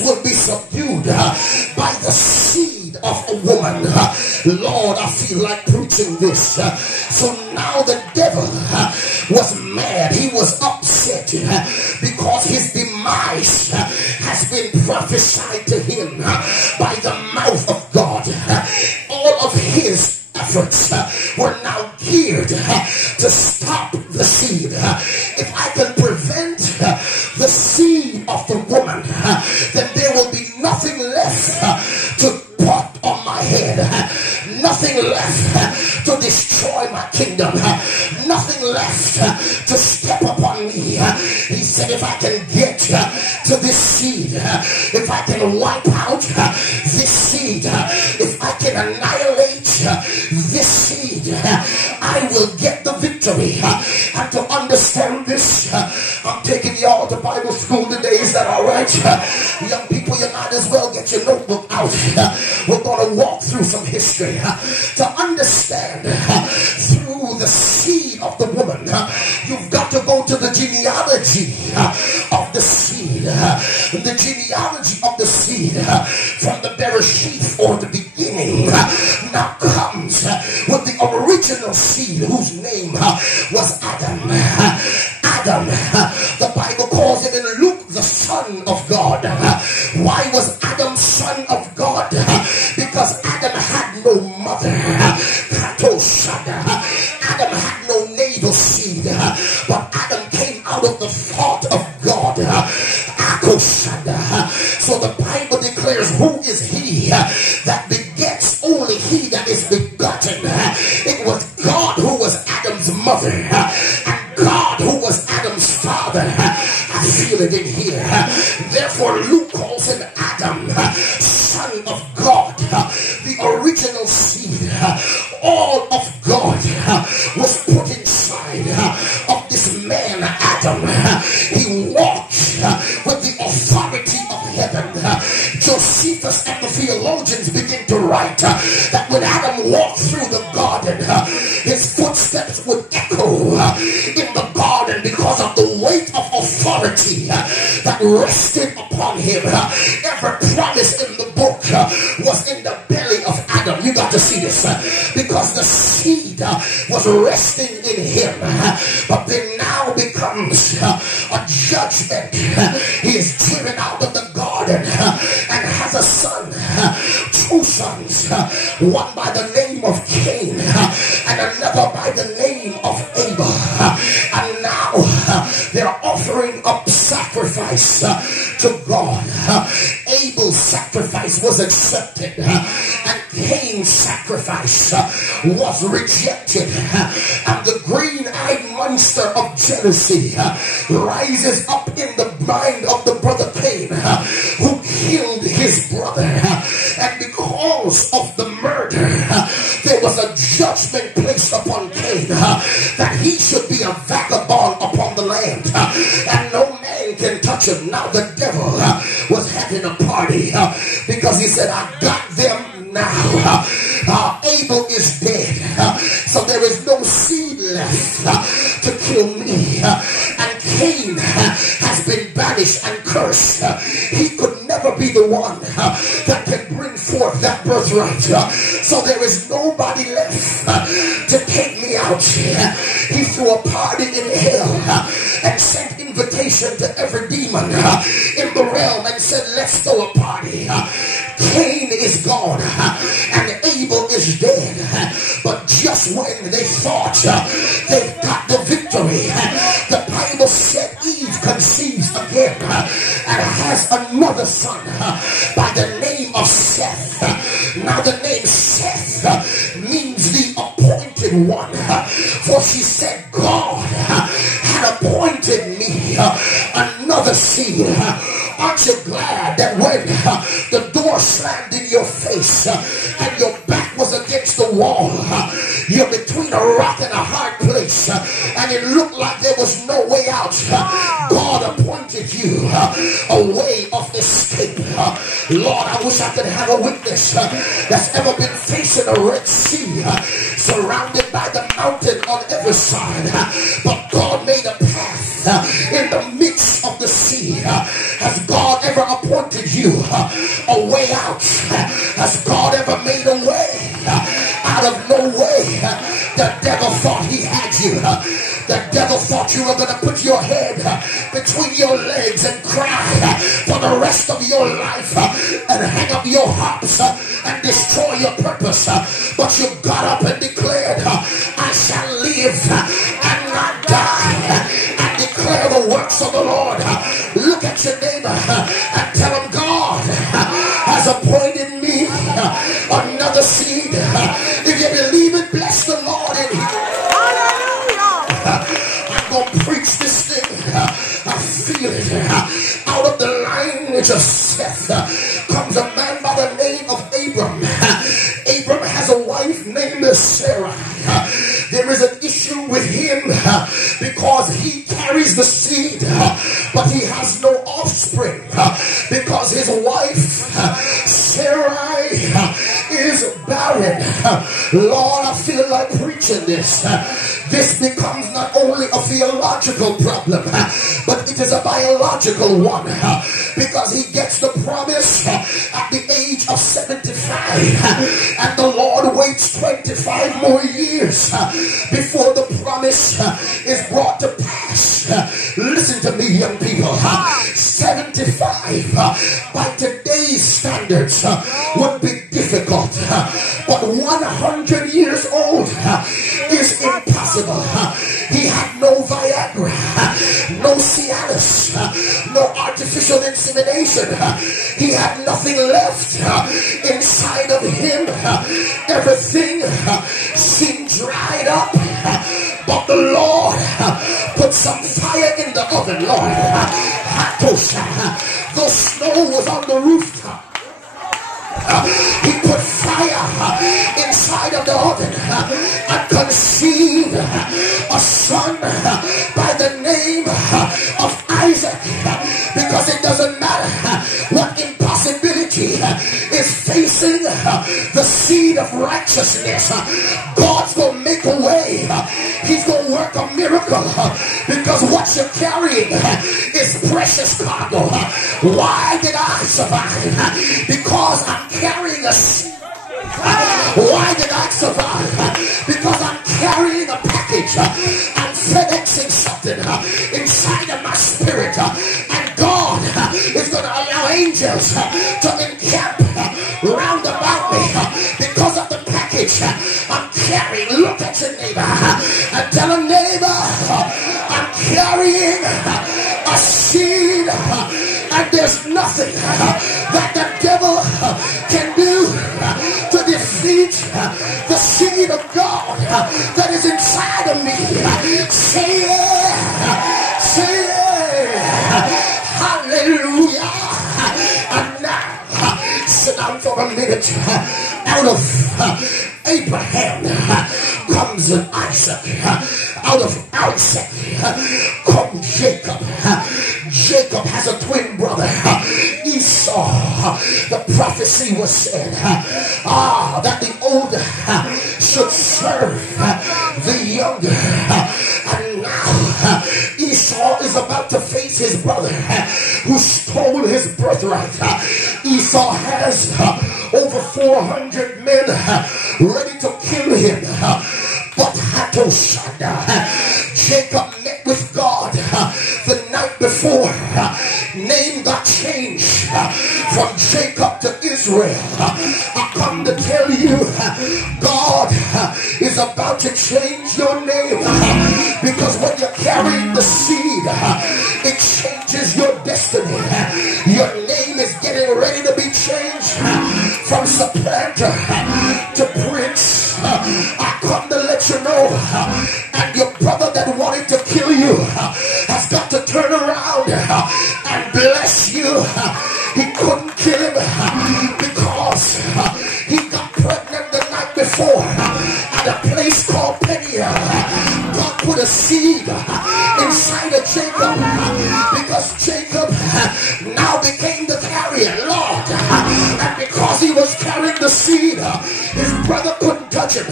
will be subdued by the seed of a woman. Lord, I feel like preaching this. So now the devil was mad. He was upset because his demise has been prophesied to him by the mouth of God. All of his efforts were now geared to stop the seed. If I can prevent the seed of the woman, then there will be nothing left to put on my head, nothing left to destroy my kingdom, nothing left to step upon me. He said, if I can get to this seed, if I can wipe out this seed, if I can annihilate this seed, I will get the victory. And to understand this, I'm taking y'all to Bible school today. Is that all right? Young people, you might as well get your notebook out. We're going to walk through some history to understand through the seed of the woman. You've got to go to the genealogy of the seed. The genealogy of the seed from the Bereshith, or the beginning, now comes with the original seed whose name was Adam. Adam, the Bible calls him in Luke the son of God. Why was Adam son of God? Because Adam had no mother. Adam had no navel seed, but Adam came out of the thought of God. So the Bible declares, who is he that begets? Only he that is begotten. It was God who was Adam's mother, and God who was Adam's father. I feel it in here. Therefore Luke calls him Adam, son of God, the original seed. All of God was put inside of this man Adam. He walked with the authority of heaven. Josephus and the theologians begin to write that when Adam walked through the garden, his footsteps would echo in the garden because of the weight of authority that rested upon him. Every promise in the book was in the belly of Adam. You got to see this, because the seed was resting in him. But there now becomes a judgment. He is driven out of the garden and has a son, two sons, one by the name of Cain and another by the name of Abel. And now they're offering up sacrifice to God. Abel's sacrifice was accepted, and Cain's sacrifice was rejected. And the green-eyed monster of jealousy rises up in the mind of the brother Cain, who killed his brother. And because of the murder, there was a judgment placed upon Cain that he should be a vagabond upon the land, and no man can touch him. Now the devil was having a party because he said, I got them now. Abel is dead, so there is no seed left to kill me. And Cain has been banished and cursed. He could never be the one that can bring forth that birthright. So there is nobody left to take me out. He threw a party in hell and sent invitation to every demon in the realm and said, let's throw a party. Cain is gone and Abel is dead. But just when they thought they've got the victory, the Bible said Eve conceives again and has another son by the name of Seth. Now the name Seth means the appointed one, for she said God had appointed me another seed. Aren't you glad that when the door slammed in your face and your back was against the wall, you're between a rock and a hard place, and it looked like there was no way out, God appointed you a way of escape. Lord, I wish I could have a witness that's ever been facing a Red Sea, surrounded by the mountain on every side, but God made a path in the midst of the sea. Has God ever appointed you for the rest of your life and hang up your harps and destroy your purpose. But you got up and declared, I shall live and not die and declare the works of the Lord. Look at your neighbor and tell him, God has appointed me another seed. If you believe it, bless the Lord in here. I'm going to preach this thing. I feel it. Out of the lineage of Seth comes a man by the name of Abram. Abram has a wife named Sarah. There is an issue with him because he carries the seed, but he has no offspring because his wife Sarai is barren. Lord, I feel like preaching this. This becomes not only a theological problem, but it is a biological one, because he gets the promise at the age of 75, and the Lord waits 25 more years before the promise is brought to pass. Listen to me, young people. 75 by today's standards would be difficult, but 100 years old is impossible. He had no Viagra, no Cialis, no artificial insemination. He had nothing left inside of him. Everything seemed dried up, but the Lord put some fire in the oven. Lord, the snow was on the rooftop. He put fire inside of the oven and conceived a son by the name of Isaac, because it doesn't matter what impossibility is facing the seed of righteousness. God's gonna make a way. He's gonna work a miracle, because what you're carrying is precious cargo. Why did I survive? Because I'm carrying a seed. Why did I survive? Because I'm carrying a package. I'm FedExing something inside of my spirit, and God is going to allow angels to encamp round about me because of the package I'm carrying. Look at your neighbor and tell him, neighbor, I'm carrying a seed, and there's nothing that the devil can do to defeat the seed of God that is inside of me. Say yeah, say yeah, hallelujah. And now sit down for a minute. Out of Abraham comes an Isaac. Out of Isaac comes Jacob. Jacob has a twin brother, Esau. The prophecy was said that the older should serve the younger. And now Esau is about to face his brother who stole his birthright. Esau has over 400 men ready to kill him. But Jacob met with God the night before. Name got changed from Jacob to Israel. I come to tell you, God is about to change your name, because when you're carrying the seed, it changes your destiny. Your name is getting ready to be changed from supplanter to prince. I come to let you know, and your brother that wanted to kill you has got to turn around and bless you. He couldn't kill him because he got pregnant the night before at a place called Peniel. God put a seed inside of Jacob, because Jacob now became the carrier, Lord. And because he was carrying the seed, his brother couldn't touch him.